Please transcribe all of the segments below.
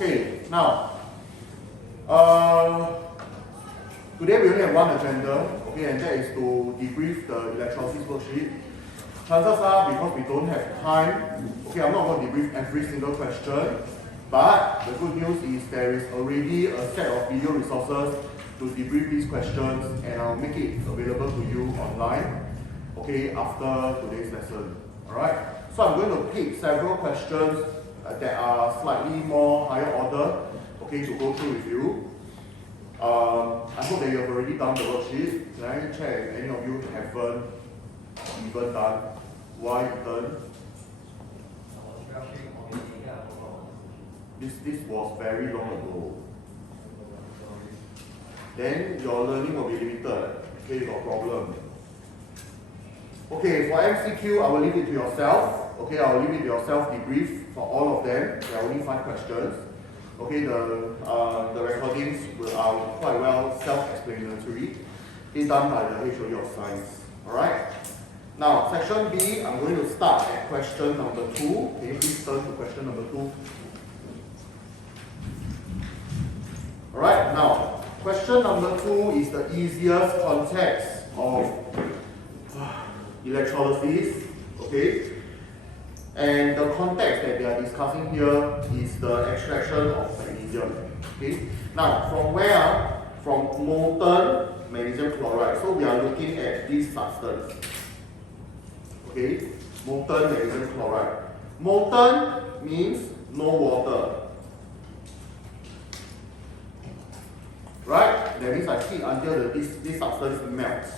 Okay, now, today we only have one agenda, okay, and that is to debrief the electrolysis worksheet. Chances are, because we don't have time, okay, I'm not going to debrief every single question, but the good news is there is already a set of video resources to debrief these questions, and I'll make it available to you online, okay, after today's lesson. Alright, so I'm going to pick several questions that are slightly more higher order, okay, to go through with you. I hope that you have already done the worksheet. Can I check if any of you haven't even done? Why done? This was very long ago. Then your learning will be limited. Okay, you got problem. Okay, for MCQ, I will leave it to yourself. Okay, I will leave it to yourself debrief for all of them. There are only 5 questions. Okay, the recordings are quite well self-explanatory. It's done by the HOD of Science. Alright? Now, section B, I'm going to start at question number 2. Can you please turn to question number 2? Alright, now, question number 2 is the easiest context of electrolysis, okay? And the context that they are discussing here is the extraction of magnesium, okay? Now, from where? From molten magnesium chloride. So we are looking at this substance, okay? Molten magnesium chloride. Molten means no water, right? That means I heat until this substance melts.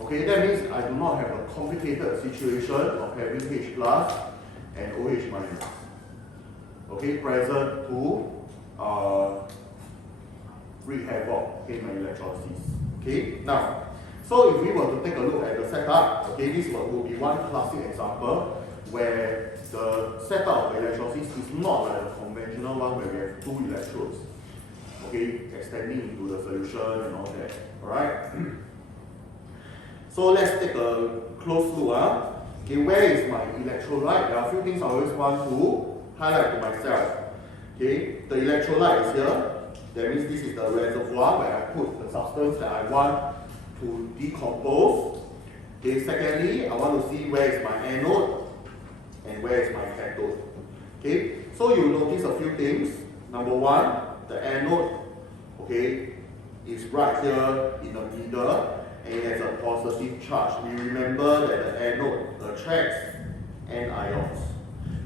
Okay, that means I do not have a complicated situation of having H plus and OH minus. Okay, present to wreak havoc in my electrolysis. Okay, now, so if we were to take a look at the setup, okay, this will be one classic example where the setup of electrolysis is not like a conventional one where we have 2 electrodes, okay, extending into the solution and all that. Alright? So let's take a close look. Okay, where is my electrolyte? There are a few things I always want to highlight to myself. Okay, the electrolyte is here. That means this is the reservoir where I put the substance that I want to decompose. Okay, secondly, I want to see where is my anode and where is my cathode. Okay, so you notice a few things. Number 1, the anode, okay, is right here in the middle. And it has a positive charge. We remember that the anode attracts anions.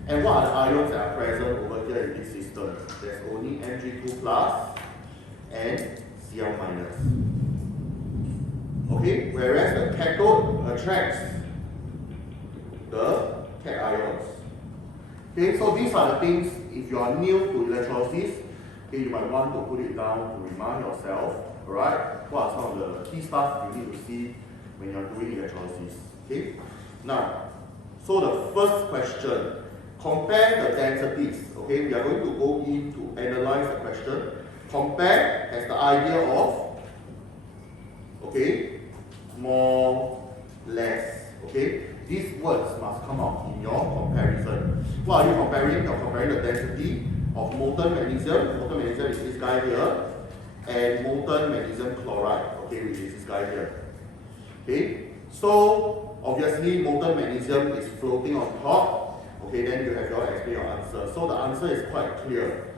And what are the ions that are present over here in this system? There's only Mg2 plus and Cl minus. Okay, whereas the cathode attracts the cations. Okay, so these are the things, if you are new to electrolysis, okay, you might want to put it down to remind yourself. Alright, what are some of the key stuff you need to see when you're doing electrolysis? Okay, now, so the first question, compare the densities. Okay, we are going to go in to analyze the question. Compare has the idea of, okay, more, less. Okay, these words must come out in your comparison. What are you comparing? You're comparing the density of molten magnesium. Molten magnesium is this guy here. And molten magnesium chloride, okay, which is this guy here. Okay, so obviously molten magnesium is floating on top. Okay, then you have your explain your answer. So the answer is quite clear.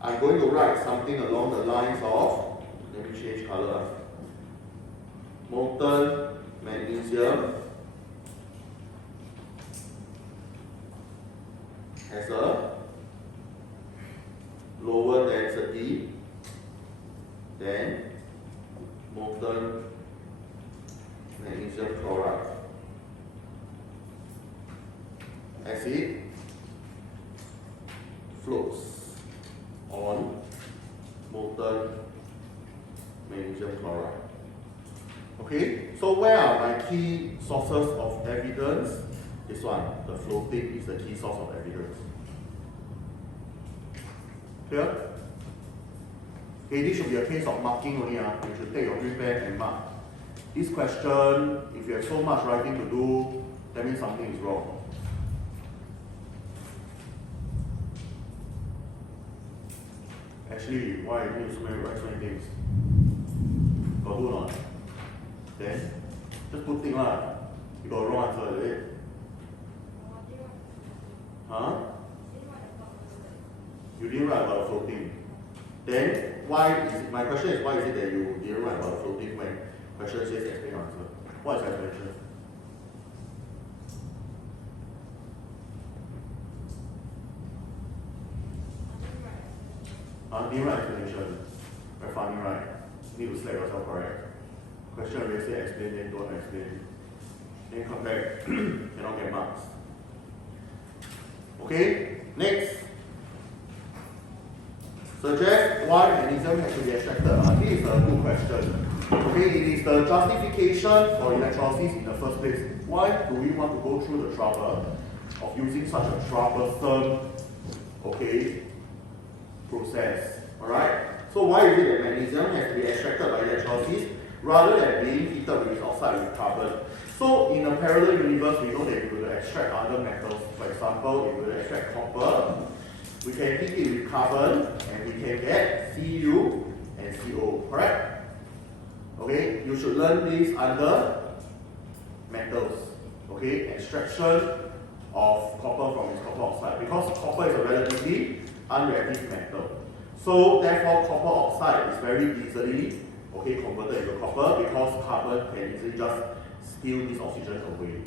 I'm going to write something along the lines of, let me change color. Molten magnesium has a lower density than molten magnesium chloride. As it floats on molten magnesium chloride. Okay, so where are my key sources of evidence? This one, the floating is the key source of evidence. Clear? Okay, this should be a case of marking only. You should take your green pen and mark. This question, if you have so much writing to do, that means something is wrong. Actually, why you need so many things? Got do or not? Then, just put thing lah. You got a wrong answer, is it? Huh? You didn't write about the floating. Then, why is it, my question is, why is it that you didn't write about the floating when question says explain answer? What is explanation? Didn't write explanation. Very funny, right? You need to select yourself correct. Question already say explain, then don't explain. Then come back, cannot get marks. Okay, next. Suggest why magnesium has to be extracted. This is a good question. Okay, it is the justification for electrolysis in the first place. Why do we want to go through the trouble of using such a troublesome, okay, process? Alright? So why is it that magnesium has to be extracted by electrolysis rather than being heated with its oxide with carbon? So in a parallel universe, we know that if we will extract other metals, for example, if we will extract copper, we can heat it with carbon and we can get Cu and Co, correct? Okay, you should learn this under metals. Okay, extraction of copper from its copper oxide, because copper is a relatively unreactive metal. So therefore copper oxide is very easily converted into copper because carbon can easily just steal this oxygen away.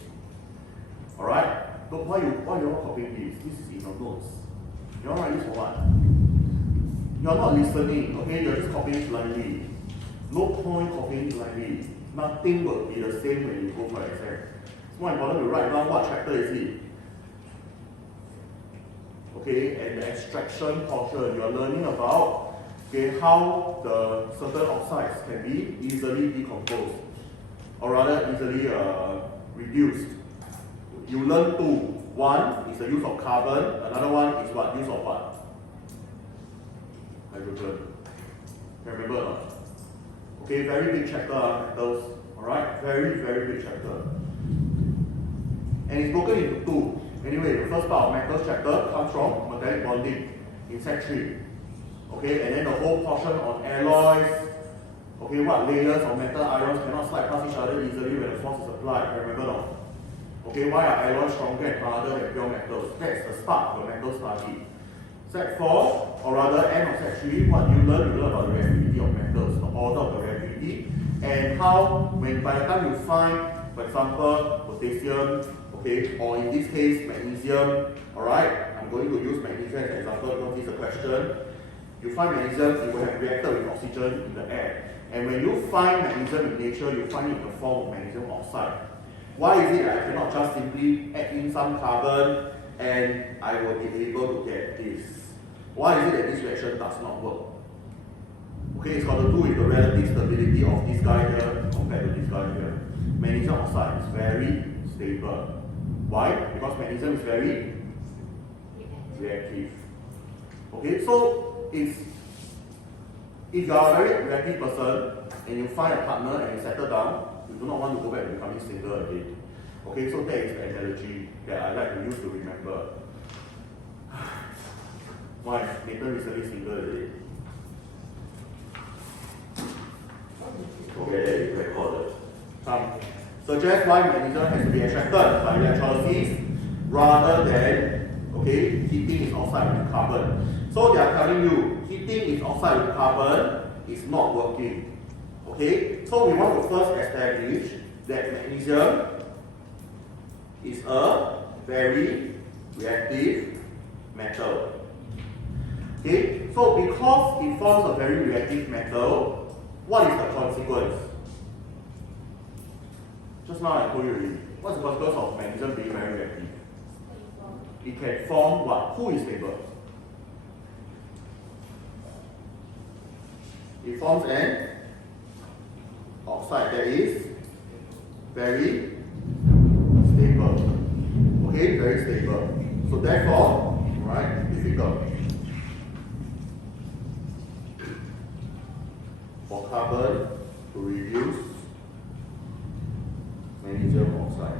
Alright? But why you all copying this? This is in your notes. You all write this for what? You are not listening, okay? You are just copying blindly. No point copying blindly. Nothing will be the same when you go for exam. It's more important to write down what chapter is it. Okay, and the extraction portion, you are learning about how the certain oxides can be easily decomposed, or rather easily reduced. You learn two. One is the use of carbon, another one is what? Use of what? Hydrogen. Remember or not? Okay, very big chapter, metals. Alright, very, very big chapter. And it's broken into two. Anyway, the first part of metals chapter comes from metallic bonding in Sec 3. Okay, and then the whole portion on alloys. Okay, what layers of metal ions cannot slide past each other easily when the force is applied. Remember not? Okay, why are alloys stronger and harder than pure metals? That's the start of the metal study. Sec 4, or rather end of Sec 3, what you learn about the reactivity of metals, the order of the reactivity, and how, when by the time you find, for example, potassium, okay, or in this case, magnesium, alright, I'm going to use magnesium as an example because this is a question. You find magnesium, it will have reacted with oxygen in the air. And when you find magnesium in nature, you find it in the form of magnesium oxide. Why is it that I cannot just simply add in some carbon and I will be able to get this? Why is it that this reaction does not work? Okay, it's got to do with the relative stability of this guy here compared to this guy here. Magnesium oxide is very stable. Why? Because magnesium is very reactive. Okay, so if you are a very reactive person and you find a partner and you settle down, you do not want to go back to becoming single again. Okay, so that is the analogy that I like to use to remember. Why? Nathan recently single, is it? Okay, that is recorded. Suggest why magnesium has to be extracted by electrolysis rather than heating its oxide with carbon. So they are telling you heating its oxide with carbon is not working. Okay, so we want to first establish that magnesium is a very reactive metal. Okay, so because it forms a very reactive metal, what is the consequence? Just now I told you already. What's the consequence of magnesium being very reactive? It can form what? Who is stable? It forms an oxide that is very stable. Okay, very stable. So therefore, right, difficult for carbon to reduce magnesium oxide.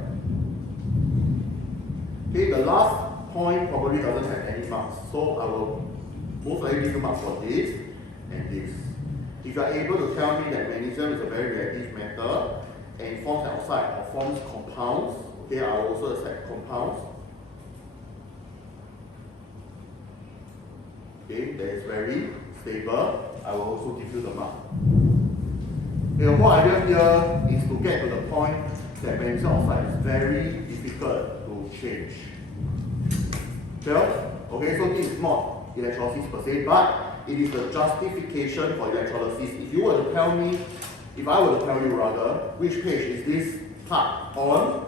Okay, the last point probably doesn't have any marks, so I will Most likely give you marks for this and this. If you are able to tell me that magnesium is a very reactive metal and it forms oxide or forms compounds, okay, I will also accept compounds. Okay, that is very stable, I will also give you the mark. Okay, the whole idea here is to get to the point that magnesium oxide is very difficult to change. Clear? Okay, so this is not electrolysis per se, but it is the justification for electrolysis. If I were to tell you rather, which page is this part on,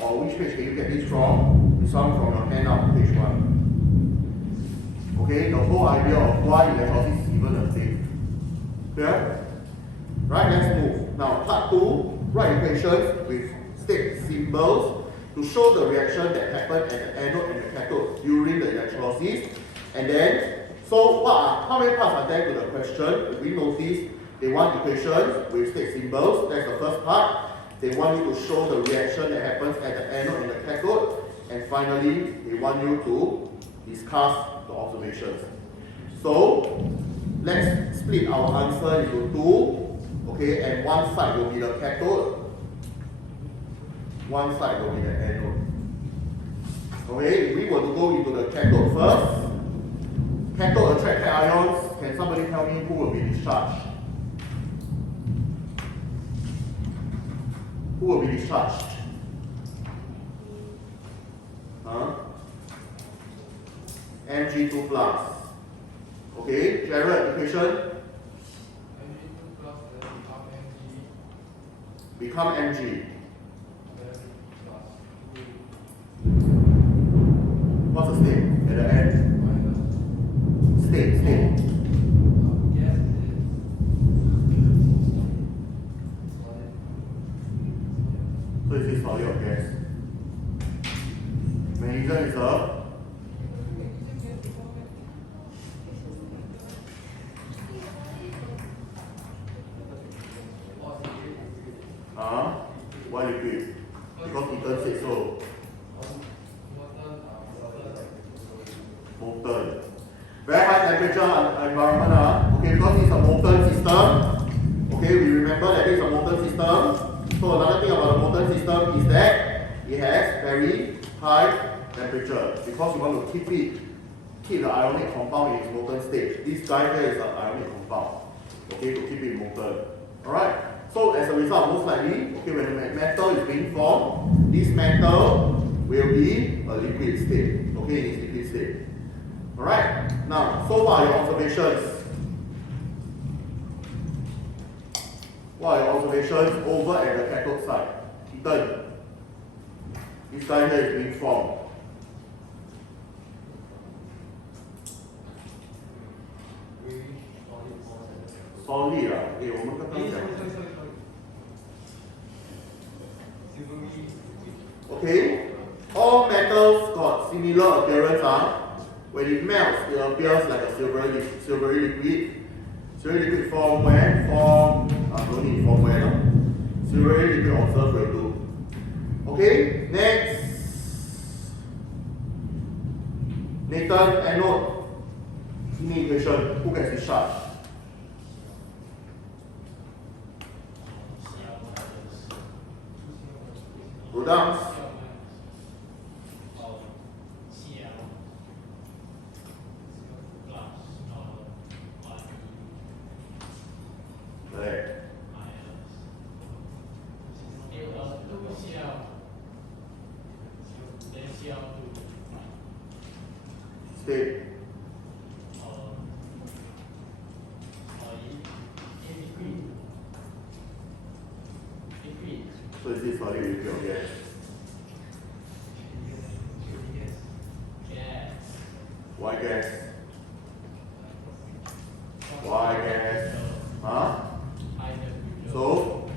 or which page can you get this from? This one from your handout, page 1. Okay, the whole idea of why electrolysis is even a thing. Clear? Right, let's move. Now, part 2, write equations with state symbols to show the reaction that happened at the anode and the cathode during the electrolysis. And then, so how many parts are there to the question? If we notice, they want equations with state symbols, that's the first part. They want you to show the reaction that happens at the anode and the cathode. And finally, they want you to discuss the observations. So, let's split our answer into 2. Okay, and one side will be the cathode, one side will be the anode. Okay, if we were to go into the cathode first, cathode attract ions, can somebody tell me who will be discharged? Who will be discharged? Huh? Mg2 plus. Okay, Jared, equation? Become Mg. What's the state at the end? State. So is this solid or gas? Magnesium is a why liquid? Because Ethan said so. Molten. Very high temperature environment. Okay, because it's a molten system. Okay, we remember that it's a molten system. So another thing about a molten system is that it has very high temperature because you want to keep the ionic compound in its molten state. This guy here is an ionic compound. Okay, to keep it molten. Alright. So as a result, most likely, okay, when the metal is being formed, this metal will be a liquid state. Okay, in its liquid state. Alright, now, so what are your observations? What are your observations over at the cathode side? Ethan, this guy here is being formed. Solid 啊，我们刚刚讲。Okay, all metals got similar appearance. When it melts, it appears like a silvery liquid. Silvery liquid form when? Don't need form when. Silvery liquid observed will do. Okay, next. Nathan, anode. Give me equation. Who gets discharged? Products. State. So is this solid liquid or gas? Why gas? Why gas? Huh? So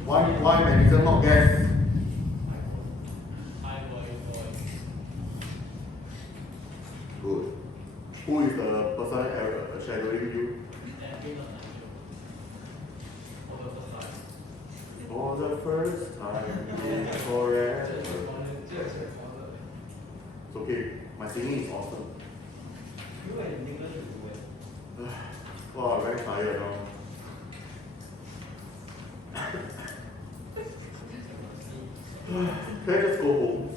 why magnesium not gas? Good. Who is the person shadowing you? For the first time in forever. It's okay. My singing is awesome. Wow, I'm very tired now. Can I just go home?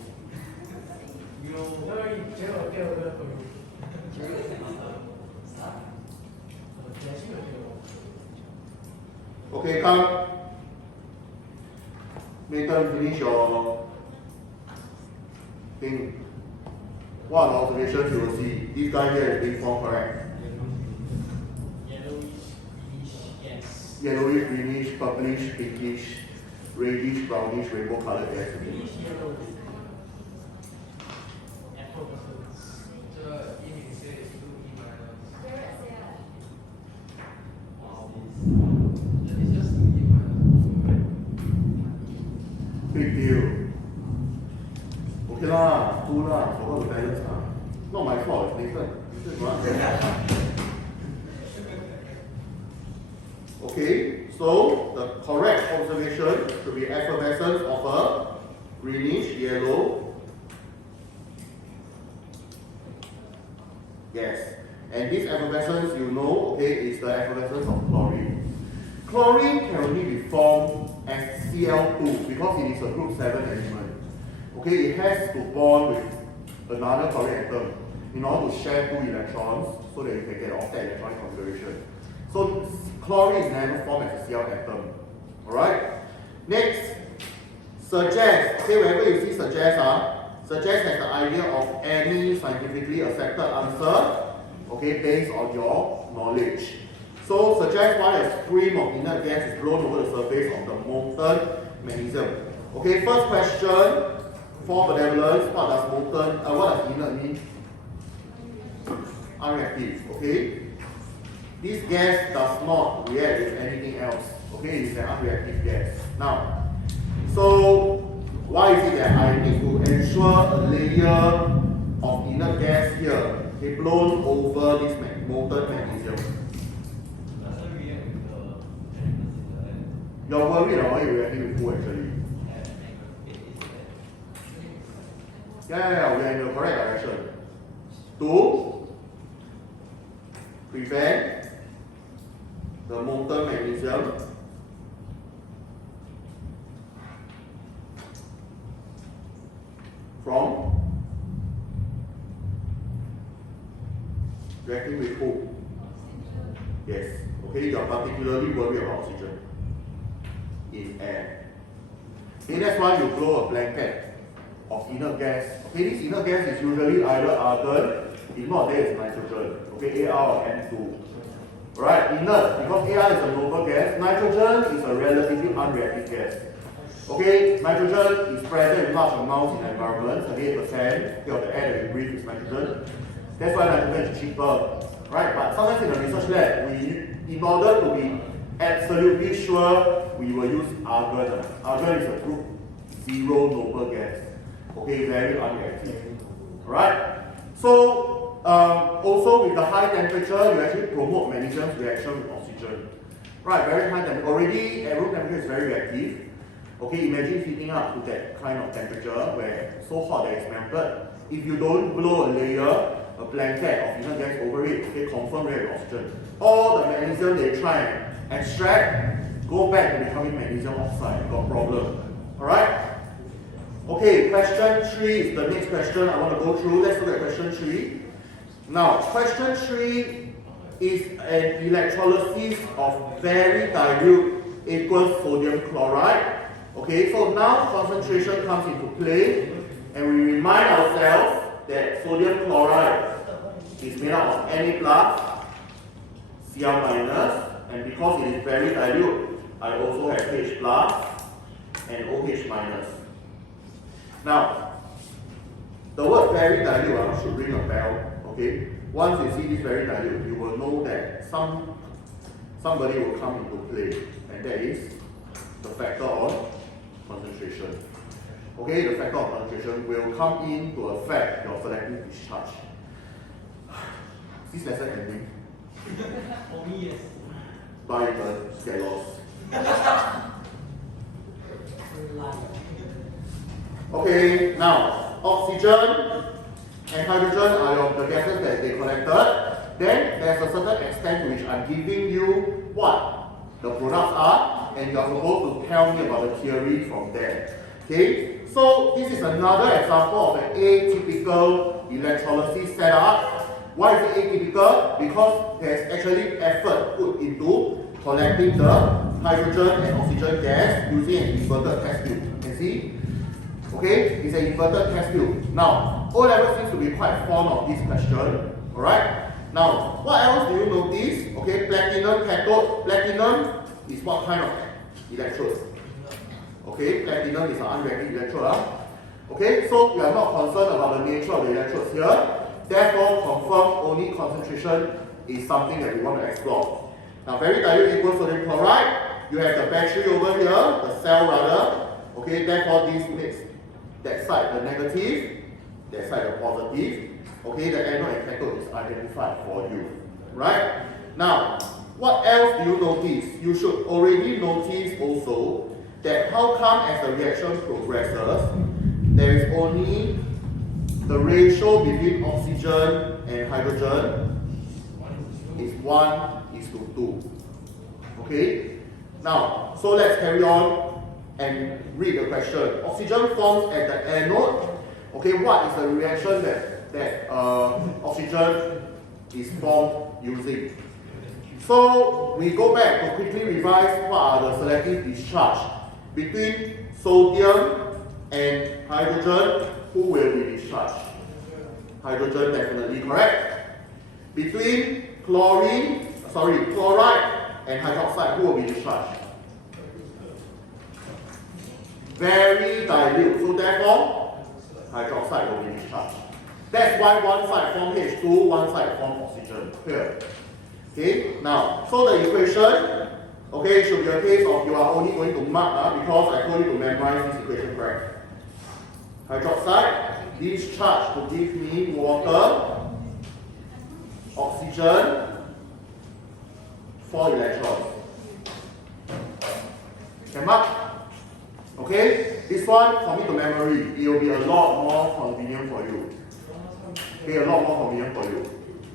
Okay, come. Nathan, finish your thing. What are the observations you will see? This guy here is being formed, correct? Yellowish, greenish, purplish, pinkish, reddish, brownish, rainbow colored gas. Big deal. Okay lah, 2 lah, forgot to balance lah. Not my fault, it's Nathan. Okay, so the correct observation should be effervescence of a greenish yellow gas. And this effervescence, you know, okay, is the effervescence of chlorine. Chlorine can only be formed as Cl2 because it is a group 7 element. Okay, it has to bond with another chlorine atom in order to share 2 electrons so that you can get an octet electronic configuration. So chlorine is never formed as a Cl atom. Alright? Next, suggest. Okay, wherever you see suggest, suggest has the idea of any scientifically accepted answer, okay, based on your knowledge. So suggest one as stream of inert gas is blown over the surface of the molten magnesium. Okay, first question for benevolence, what does inert mean? Unreactive, okay? This gas does not react with anything else. Okay, it is an unreactive gas. Now, so why is it that I need to ensure a layer of inert gas here, okay, blown over this molten magnesium? You're worried about what you're reacting with who actually? Yeah, we are in the correct direction. To prevent the molten magnesium from reacting with who? Yes. Okay, you are particularly worried about oxygen in air. Okay, that's why you blow a blanket of inert gas. Okay, this inert gas is usually either argon, if not there is nitrogen. Okay, Ar or N2. Right, inert, because Ar is a noble gas, nitrogen is a relatively unreactive gas. Okay, nitrogen is present in large amounts in the environment, 38% of the air that we breathe is nitrogen. That's why nitrogen is cheaper. Right, but sometimes in the research lab, in order to be absolutely sure, we will use argon. Argon is a group 0 noble gas. Okay, very unreactive. Right? So, also with the high temperature, you actually promote magnesium's reaction with oxygen. Right, very high temperature. Already, at room temperature is very reactive. Okay, imagine heating up to that kind of temperature where so hot that it's melted. If you don't blow a layer, a blanket of inert gas over it, okay, confirm react with oxygen. All the magnesium they try and extract, go back to becoming magnesium oxide. Got problem. Alright? Okay, question 3 is the next question I want to go through. Let's look at question 3. Now, question 3 is an electrolysis of very dilute aqueous sodium chloride. Okay, so now concentration comes into play, and we remind ourselves that sodium chloride is made up of Na+, Cl-, and because it is very dilute, I also have H+ and OH-. Now, the word very dilute should ring a bell. Okay, once you see this very dilute, you will know that somebody will come into play, and that is the factor of concentration. Okay, the factor of concentration will come in to affect your selective discharge. Is this lesson ending? For me, yes. Bye, get lost. Okay, now oxygen and hydrogen are the gases that they collected. then there's a certain extent to which I'm giving you what the products are, and you're supposed to tell me about the theory from there. Okay, so this is another example of an atypical electrolysis setup. Why is it atypical? Because there's actually effort put into collecting the hydrogen and oxygen gas using an inverted test tube. You can see? Okay, it's an inverted test tube. Now, O-level seems to be quite fond of this question. Alright? Now, what else do you notice? Okay, platinum cathode. Platinum is what kind of electrode? Okay, platinum is an unreactive electrode. Okay, so we are not concerned about the nature of the electrodes here. Therefore, confirm only concentration is something that we want to explore. Now, very dilute equals sodium chloride. You have the battery over here, the cell rather. Okay, therefore this makes that side the negative, that side the positive. Okay, the anode and cathode is identified for you. Right? Now, what else do you notice? You should already notice also that how come as the reaction progresses, there is only the ratio between oxygen and hydrogen is 1:2. Okay? Now, so let's carry on and read the question. Oxygen forms at the anode. Okay, what is the reaction that oxygen is formed using? So we go back to quickly revise what are the selective discharge between sodium and hydrogen. Who will be discharged? Hydrogen definitely, correct? Between chloride and hydroxide, who will be discharged? Very dilute, so therefore hydroxide will be discharged. That's why one side form H2, one side form oxygen. Here. Okay, now, so the equation, okay, should be a case of you are only going to mark because I told you to memorize this equation correct. Hydroxide, discharge to give me water, oxygen, 4 electrons. Can mark? Okay, this one commit to memory. It will be a lot more convenient for you. Okay, a lot more convenient for you.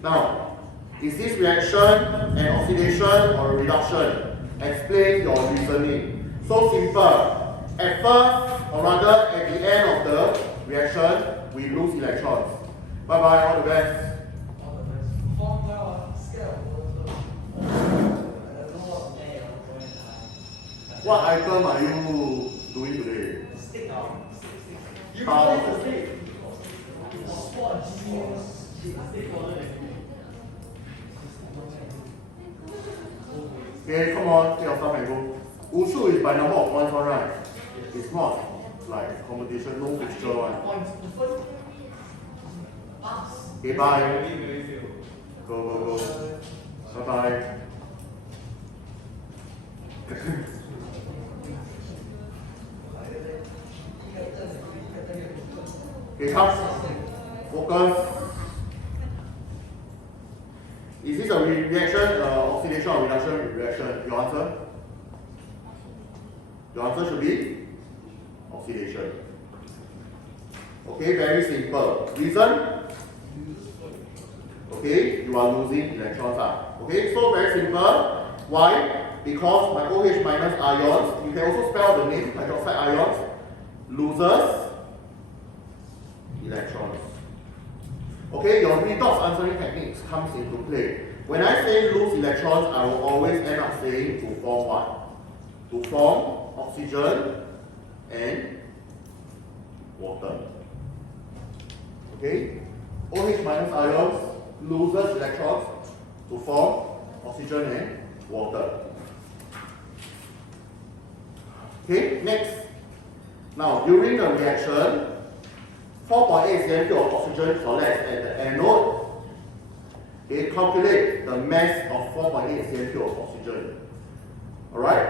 Now, is this reaction an oxidation or a reduction? Explain your reasoning. So simple. At first, or rather at the end of the reaction, we lose electrons. Bye bye, all the best. What item are you doing today? Okay, come on, take your stuff and go. Wushu is by number of points, alright? It's not like competition, no picture one. Okay, bye. Go. Bye bye. Okay, come. Focus. Is this a reaction, oxidation or reduction reaction? Your answer? Your answer should be oxidation. Okay, very simple. Reason? Okay, you are losing electrons. Okay, so very simple. Why? Because my OH minus ions, you can also spell the name hydroxide ions, loses electrons. Okay, your redox answering techniques comes into play. When I say lose electrons, I will always end up saying to form what? To form oxygen and water. Okay? OH minus ions loses electrons to form oxygen and water. Okay, next. Now, during the reaction, 4.8 cm of oxygen collects at the anode. Okay, calculate the mass of 4.8 cm of oxygen. Alright?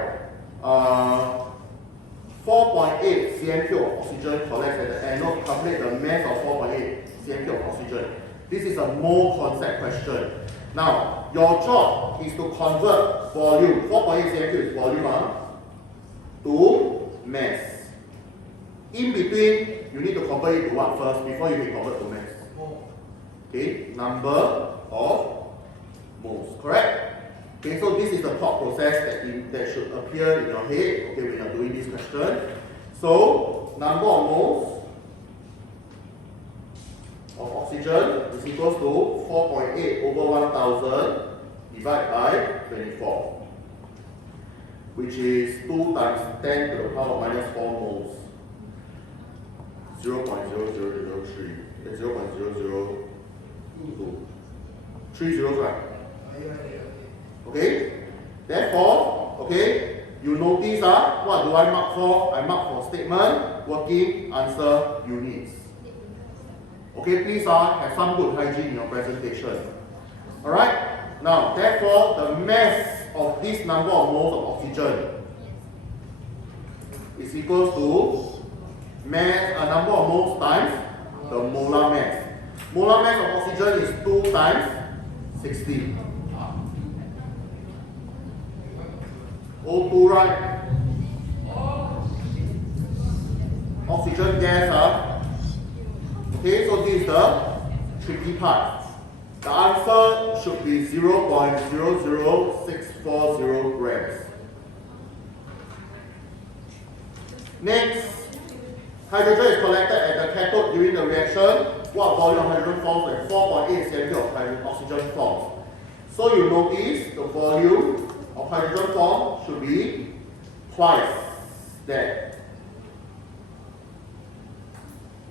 4.8 cm of oxygen collects at the anode. Calculate the mass of 4.8 cm of oxygen. This is a mole concept question. Now, your job is to convert volume, 4.8 cm is volume, to mass. In between, you need to convert it to what first before you can convert to mass? Okay, number of Okay, so this is the thought process that should appear in your head, okay, when you're doing this question. So, number of moles of oxygen is equals to 4.8 over 1000 divided by 24, which is 2 times 10 to the power minus 4 moles. 0.0003. That's 0.0022. 3 zeros, right? Okay? Therefore, okay, you notice what do I mark for? I mark for statement, working, answer, units. Okay, please have some good hygiene in your presentation. Alright? Now, therefore, the mass of this number of moles of oxygen is equals to mass, number of moles times the molar mass. Molar mass of oxygen is 2 times 60. O2, right? Oxygen gas, okay, so this is the tricky part. The answer should be 0.00640 grams. Next, hydrogen is collected at the cathode during the reaction. What volume of hydrogen forms when 4.8 cm of oxygen forms? So you notice the volume of hydrogen formed should be twice that,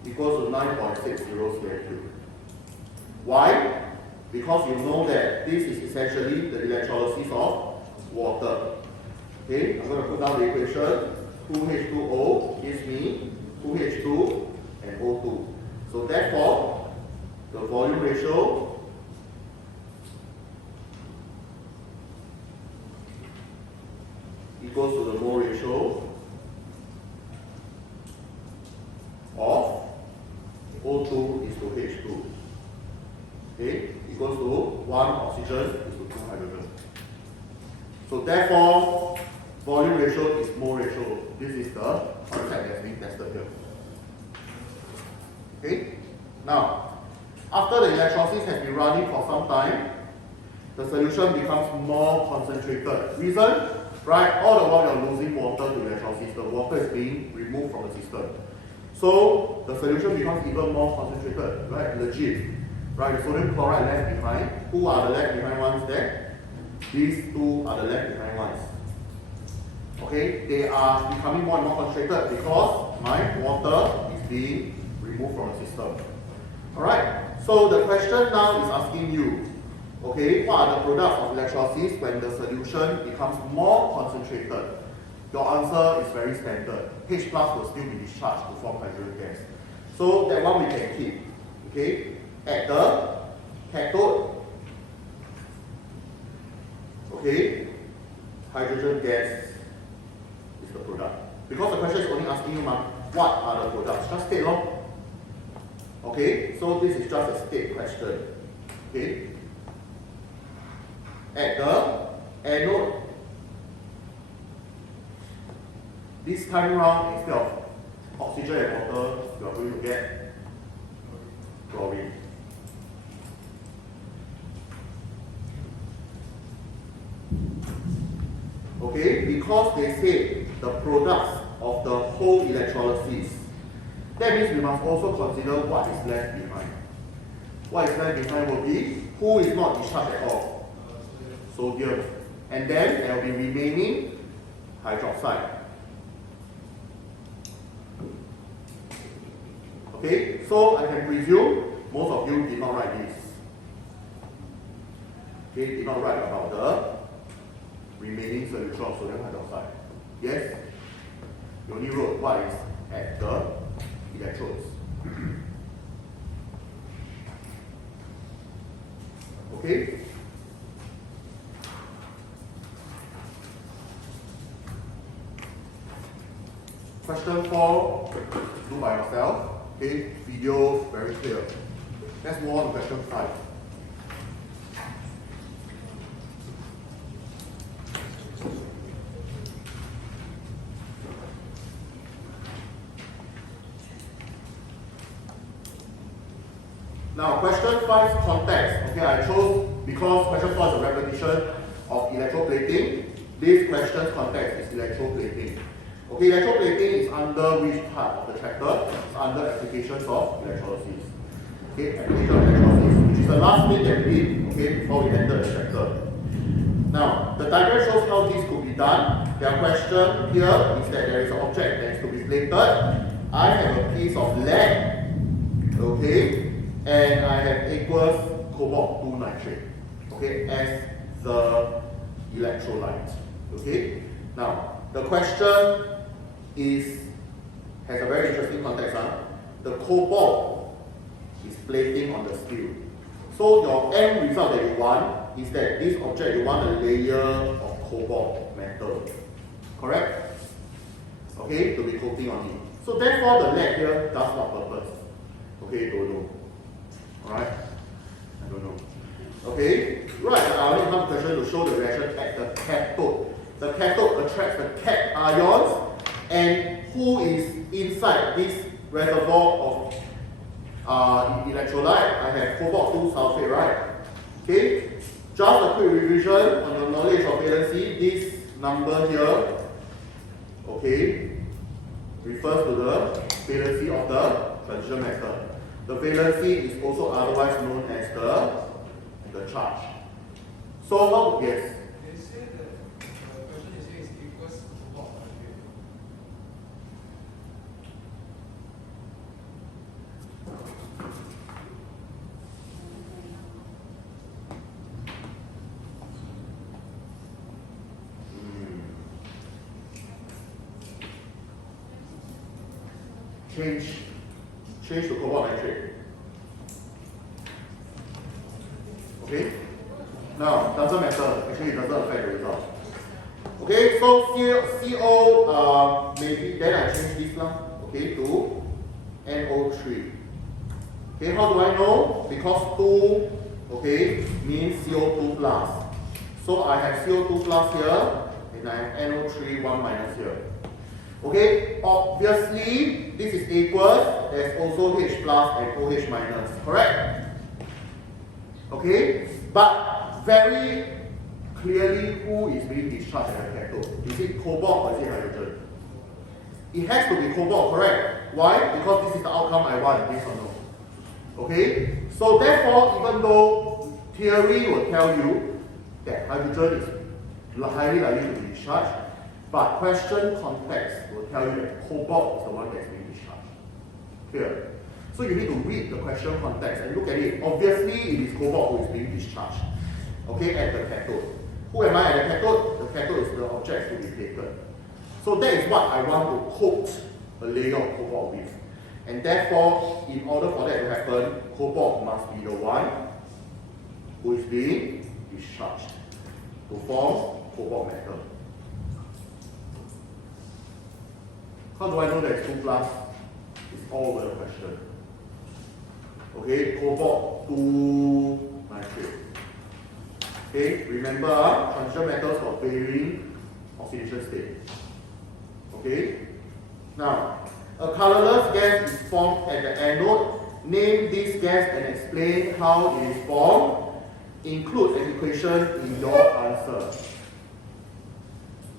equals to 9.60 cm3. Why? Because you know that this is essentially the electrolysis of water. Okay, I'm going to put down the equation. 2H2O gives me 2H2 and O2. So therefore, the volume ratio equals to the mole ratio of O2 is to H2. Okay, equals to 1 oxygen is to 2 hydrogen. So therefore, volume ratio is mole ratio. This is the concept that's being tested here. Okay? Now, after the electrolysis has been running for some time, the solution becomes more concentrated. Reason? Right? All the while you're losing water to electrolysis, the water is being removed from the system. So, the solution becomes even more concentrated, right? Legit. Right? The sodium chloride left behind. Who are the left behind ones there? These two are the left behind ones. Okay? They are becoming more and more concentrated because my water is being removed from the system. Alright, so the question now is asking you, okay, what are the products of electrolysis when the solution becomes more concentrated? Your answer is very standard. H plus will still be discharged to form hydrogen gas. So that one we can keep. Okay, at the cathode, okay, hydrogen gas is the product. Because the question is only asking you, what are the products? Just state, no? Okay, so this is just a state question. Okay, at the anode, this time round, instead of oxygen and water, you are going to get chlorine. Okay, because they say the products of the whole electrolysis, that means we must also consider what is left behind. What is left behind will be who is not discharged at all. Sodium. And then there will be remaining hydroxide. Okay, so I can presume most of you did not write this. Okay, did not write about the remaining solution of sodium hydroxide. Yes? You only wrote what is at the electrodes. Okay? Question 4, do by yourself. Okay, video very clear. Let's move on to question 5. Now, question 5's context. Okay, I chose because question 4 is a repetition of of electroplating. This question's context is electroplating. Okay, electroplating is under which part of the chapter? It's under applications of electrolysis. Okay, application of electrolysis, which is the last thing that we did, okay, before we enter the chapter. Now, the diagram shows how this could be done. Their question here is that there is an object that is to be plated. I have a piece of lead, okay, and I have aqueous cobalt 2 nitrate, okay, as the electrolyte, okay. Now, the question has a very interesting context. The cobalt is plating on the steel. So your end result that you want is that this object, you want a layer of cobalt metal, correct? Okay, to be coating on it. So therefore the lead here does what purpose? Okay, don't know. Alright? I don't know. Okay, right, I only have a question to show the reaction at the cathode. The cathode attracts the cation ions, and who is inside this reservoir of electrolyte? I have cobalt 2 sulfate, right? Okay, just a quick revision on your knowledge of valency. This number here, okay, refers to the valency of the transition metal. The valency is also otherwise known as the charge. So how, yes? They say that the question they say is equals cobalt 100. Change to cobalt nitrate. Okay? Now, doesn't matter. Actually, it doesn't affect the result. Okay, so CO, maybe, then I change this now, okay, to NO3. Okay, how do I know? Because 2, okay, means CO2 plus. So I have CO2 plus here, and I have NO3, 1 minus here. Okay, obviously, this is aqueous, there's also H plus and OH minus, correct? Okay, but very clearly, who is being discharged at the cathode? Is it cobalt or is it hydrogen? It has to be cobalt, correct? Why? Because this is the outcome I want, yes or no? Okay, so therefore, even though theory will tell you that hydrogen is highly likely to be discharged, but question context will tell you that cobalt is the one that's being discharged. Clear? So you need to read the question context and look at it. Obviously, it is cobalt who is being discharged. Okay, at the cathode. Who am I at the cathode? The cathode is the object to be taken. So that is what I want to coat a layer of cobalt with. And therefore, in order for that to happen, cobalt must be the one who is being discharged to form cobalt metal. How do I know that it's 2 plus? It's all over the question. Okay, cobalt 2 nitrate. Okay, remember, transition metals got varying oxidation state. Okay, now, a colorless gas is formed at the anode. Name this gas and explain how it is formed. Include an equation in your answer.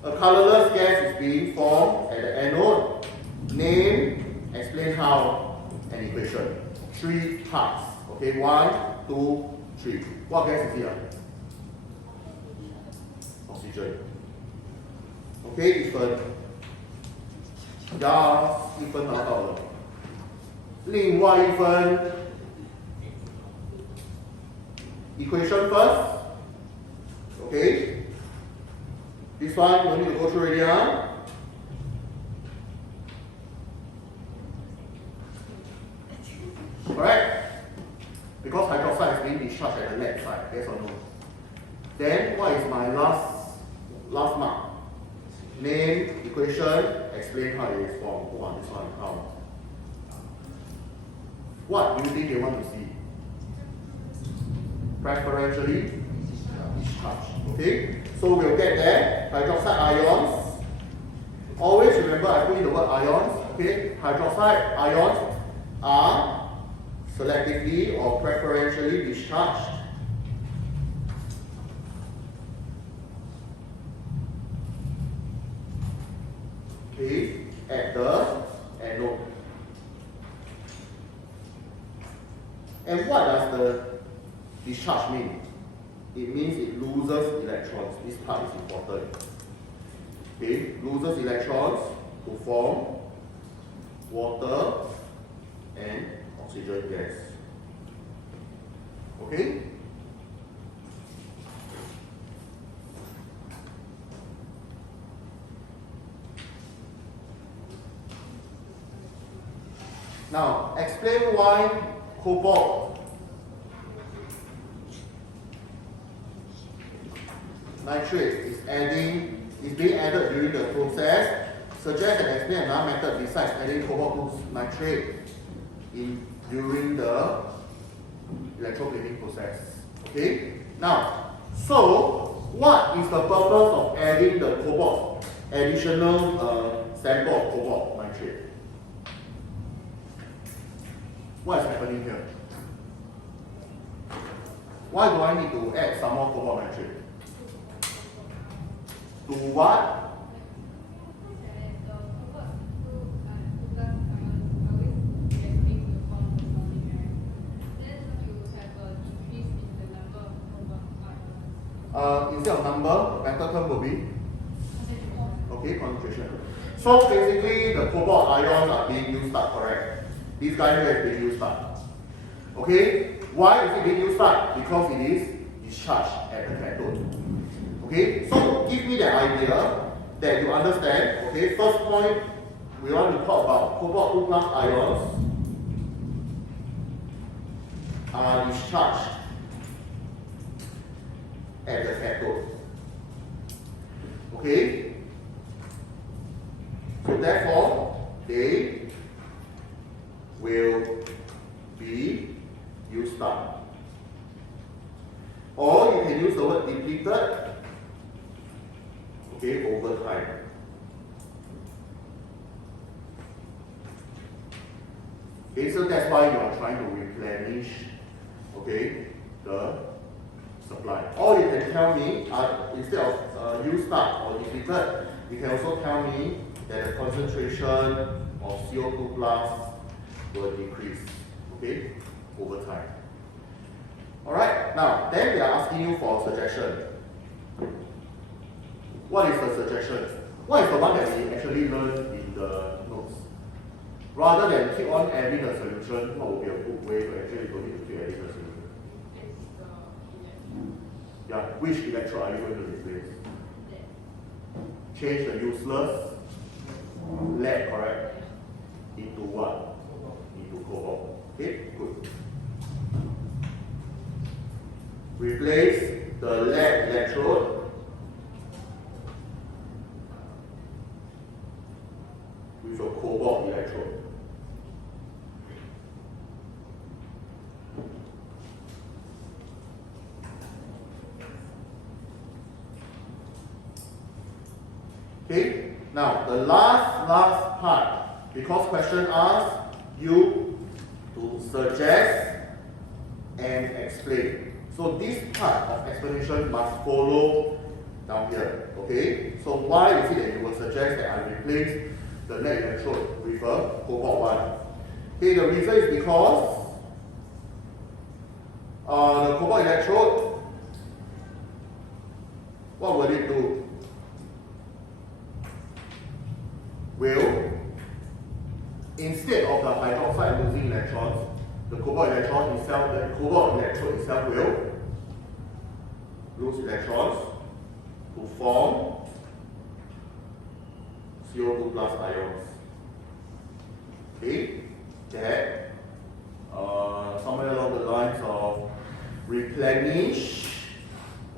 A colorless gas is being formed at the anode. Name, explain how, an equation. 3 parts. Okay, 1, 2, 3. What gas is here? Oxygen. Okay, 一分。呀，1分拿到了。另外1分 equation first. Okay. This one no need to go through already, huh? Correct? Because hydroxide is being discharged at the left side, yes or no? Then what is my last mark? Name, equation, explain how it is formed. Go on, this one count. What do you think they want to see? Preferentially discharge. Okay? So we'll get there. Hydroxide ions. Always remember I put in the word ions. Okay? Hydroxide ions are selectively or preferentially discharged. discharge mean? It means it loses electrons. This part is important. Okay, loses electrons to form water and oxygen gas. Okay? Now, explain why cobalt nitrate is being added during the process. Suggest and explain another method besides adding cobalt to nitrate during the electroplating process. Okay? Now, so what is the purpose of adding the cobalt, additional sample of cobalt nitrate? What is happening here? Why do I need to add some more cobalt nitrate? To what? Instead of number, the better term will be? Okay, concentration. So basically, the cobalt ions are being used up, correct? This guy here is being used up. Okay? Why is it being used up? Because it is discharged at the cathode. Okay? So give me the idea that you understand. Okay? First point, we want to talk about cobalt 2 plus ions are discharged at the cathode. Okay? So therefore, they will be used up. Or you can use the word depleted, okay, over time. Okay, so that's why you are trying to replenish, okay, the supply. Or you can tell me, instead of used up or depleted, you can also tell me that the concentration of CO2 plus will decrease, okay, over time. Alright, now then they are asking you for a suggestion. What is the suggestion? What is the one that we actually learned in the notes? Rather than keep on adding a solution, what would be a good way to actually don't need to keep adding a solution? Yeah, which electrode are you going to replace? Change the useless lead, correct? Into what? Into cobalt. Okay, good. Replace the lead electrode with a cobalt electrode. Okay, now the last part, because question asks you to suggest and explain. So this part of explanation must follow down here. Okay, so why is it that you will suggest that I replace the lead electrode with a cobalt one? Okay, the reason is because the cobalt electrode, what will it do? Will, instead of the hydroxide losing electrons, the cobalt electrode itself will lose electrons to form CO2 plus ions. Okay, that somewhere along the lines of replenish,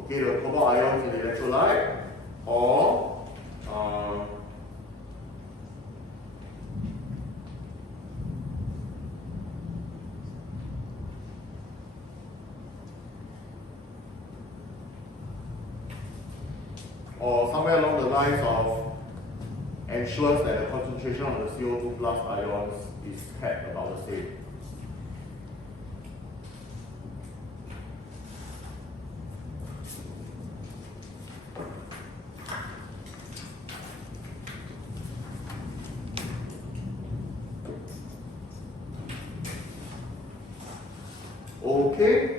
okay, the cobalt ions in the electrolyte, or somewhere along the lines of ensures that the concentration of the CO2 plus ions is kept about the same. Okay.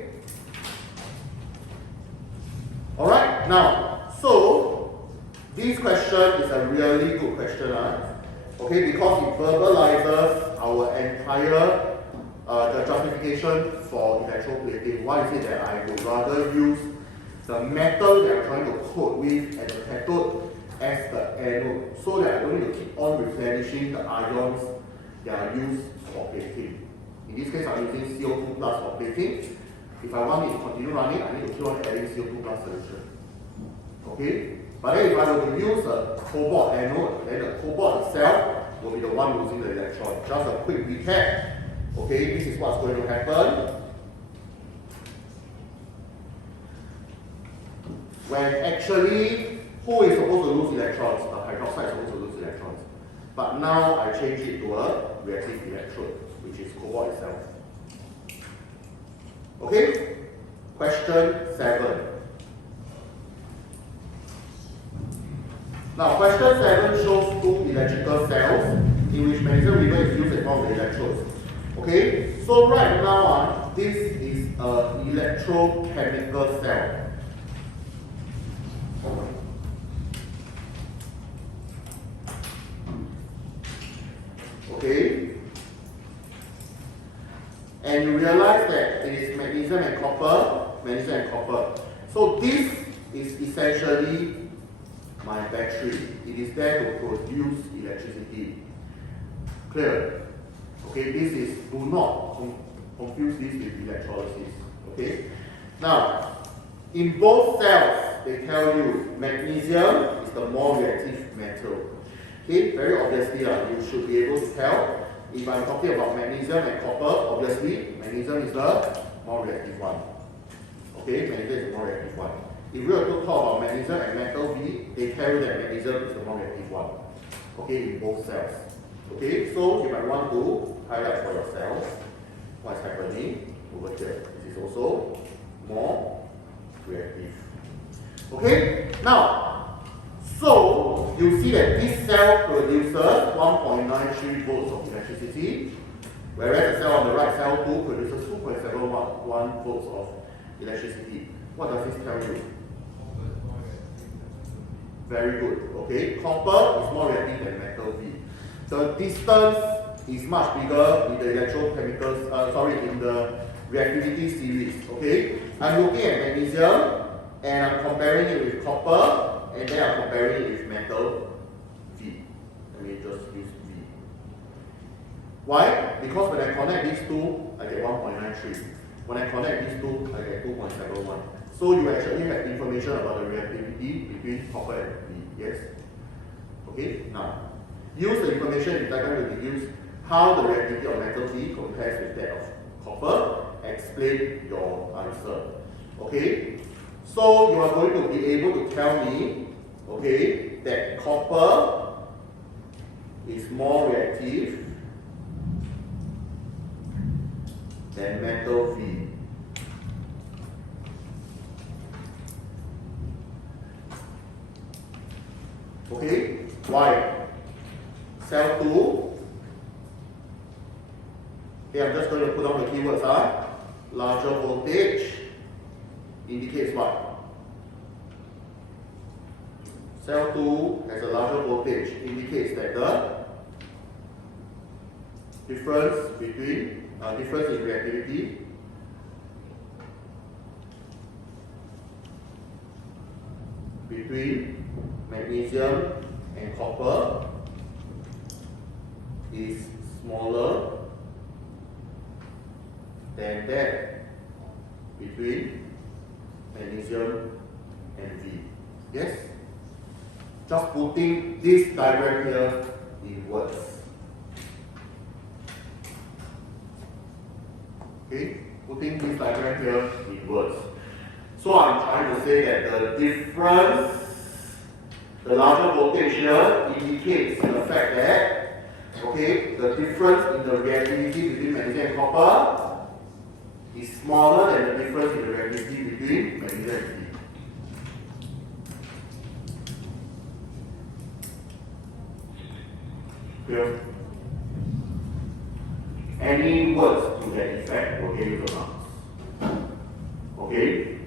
Right, now, so this question is a really good question, okay, because it verbalizes our entire the justification for electroplating. Why is it that I would rather use the metal that I'm trying to coat with as the cathode as the anode, so that I don't need to keep on replenishing the ions that are used for plating. In this case, I'm using CO2 plus for plating. If I want it to continue running, I need to keep on adding CO2 plus solution. Okay? But then if I were to use a cobalt anode, then the cobalt itself will be the one losing the electron. Just a quick recap. Okay, this is what's going to happen. When actually, who is supposed to lose electrons? The hydroxide is supposed to lose electrons. But now I change it to a reactive electrode, which is cobalt itself. Okay? Question 7. Now, question 7 shows two electrical cells in which magnesium ribbon is used as one of the electrodes. Okay? So right now, this is an electrochemical cell. Okay? And you realize that it is magnesium and copper. So this is essentially my battery. It is there to produce electricity. Clear? Okay, this is, do not confuse this with electrolysis. Okay? Now, in both cells, they tell you magnesium is the more reactive metal. Okay, very obviously, you should be able to tell. If I'm talking about magnesium and copper, obviously, magnesium is the more reactive one. Okay, magnesium is the more reactive one. If we were to talk about magnesium and metal V, they tell you that magnesium is the more reactive one. Okay, in both cells. Okay, so if I want to highlight for yourself what's happening over here, this is also more reactive. Okay, now, so you see that this cell produces 1.93 volts of electricity, whereas the cell on the right, cell 2, produces 2.71 volts of electricity. What does this tell you? Very good. Okay, copper is more reactive than metal V. The distance is much bigger in the electrochemicals, in the reactivity series. Okay, I'm looking at magnesium and I'm comparing it with copper, and then I'm comparing it with metal V. Let me just use V. Why? Because when I connect these two, I get 1.93. When I connect these two, I get 2.71. So you actually have information about the reactivity between copper and V. Yes? Okay, now use the information in diagram to deduce how the reactivity of metal V compares with that of copper. Explain your answer. Okay? So you are going to be able to tell me, okay, that copper is more reactive than metal V. Okay? Why? Cell 2. Okay, I'm just going to put down the keywords. Larger voltage indicates what? Cell 2 has a larger voltage, indicates that the difference between difference in reactivity between magnesium and copper is smaller than that between magnesium and V. Yes? Just putting this diagram here in words. Okay? Putting this diagram here in words. So I'm trying to say that the difference, the larger voltage here indicates the fact that, okay, the difference in the reactivity between magnesium and copper is smaller than the difference in the reactivity between magnesium and V. Clear? Any words to that effect will give you the marks. Okay?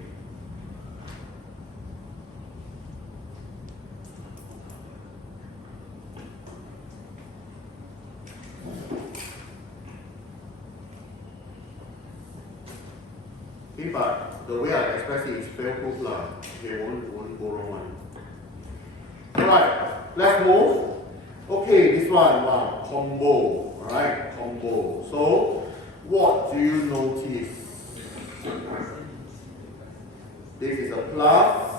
the way I express it is fail-proof lah. Okay, won't go wrong one. Alright, let's move. Okay, this one, wow, combo. Alright, combo. So, what do you notice? This is a plus.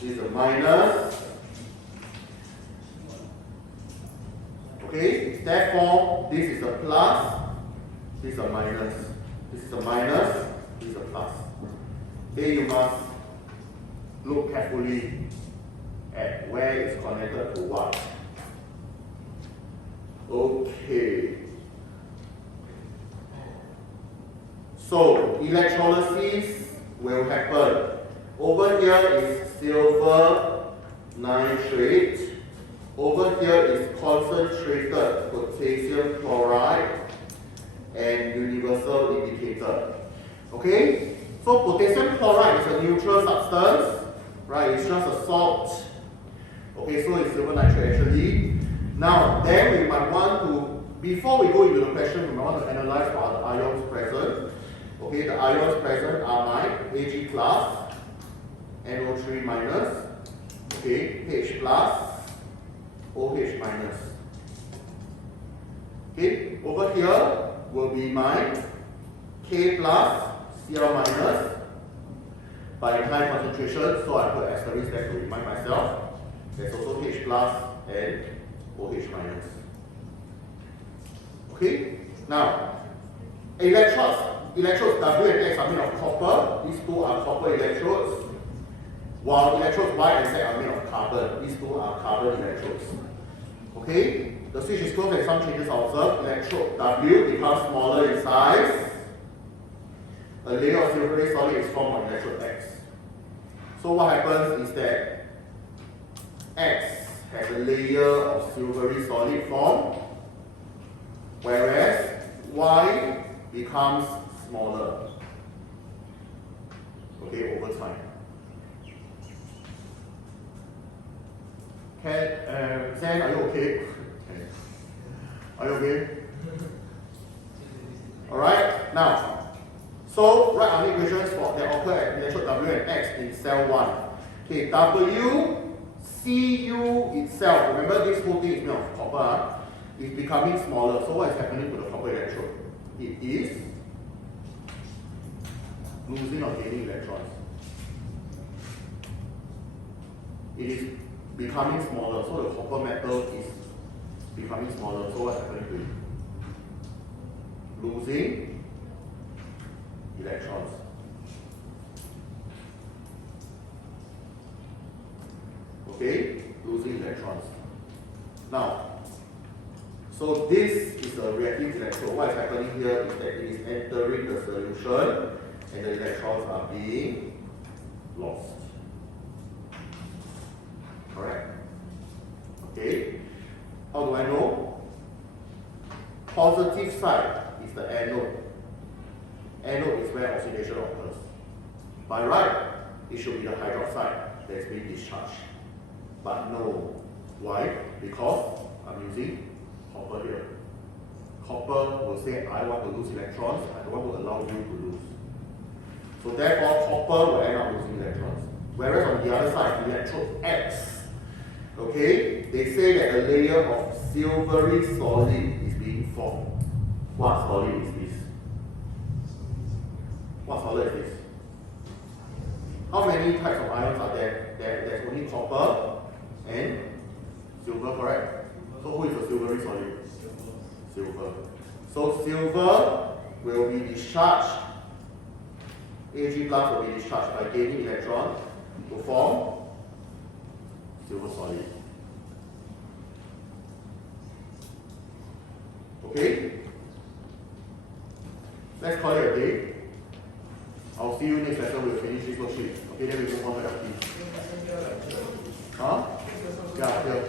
This is a minus. Okay, therefore, this is a plus. This is a minus. This is a minus. This is a plus. Okay, you must look carefully at where it's connected to what. Okay. So, electrolysis will happen. Over here is silver nitrate. Over here is concentrated potassium chloride and universal indicator. Okay? So, potassium chloride is a neutral substance. Right? It's just a salt. Okay, so it's silver nitrate actually. Now, then we might want to, before we go into the question, we might want to analyze what are the ions present. Okay, the ions present are my Ag plus, NO3 minus, okay, H plus, OH minus. Okay, over here will be my K plus, Cl minus, but in high concentration, so I put asterisk there to remind myself. There's also H plus and OH minus. Okay, now electrodes W and X are made of copper. These two are copper electrodes. While electrodes Y and Z are made of carbon. These two are carbon electrodes. Okay, the switch is closed and some changes are observed. Electrode W becomes smaller in size. A layer of silvery solid is formed on electrode X. So what happens is that X has a layer of silvery solid formed, whereas Y becomes smaller. Okay, over time. Zan, are you okay? Are you okay? Alright, now, so write our equations for that occur at electrode W and X in cell 1. Okay, W, Cu itself, remember this whole thing is made of copper, is becoming smaller. So what is happening to the copper electrode? It is losing or gaining electrons. It is becoming smaller, so the copper metal is becoming smaller. So what's happening to it? Losing electrons. Okay, losing electrons. Now, so this is a reactive electrode. What is happening here is that it is entering the solution and the electrons are being lost. Correct? Okay. How do I know? Positive side is the anode. Anode is where oxidation occurs. By right, it should be the hydroxide that is being discharged. But no. Why? Because I'm using copper here. Copper will say, I want to lose electrons, I don't want to allow you to lose. So therefore, copper will end up losing electrons. Whereas on the other side, electrode X, okay, they say that a layer of silvery solid is being formed. What solid is this? What solid is this? How many types of ions are there? There's only copper and silver, correct? So who is a silvery solid? Silver. So silver will be discharged. Ag plus will be discharged by gaining electrons to form silver solid. Okay? Let's call it a day. I'll see you next lesson. We'll finish this worksheet. Okay, then we move on to LP. Huh? Yeah, here.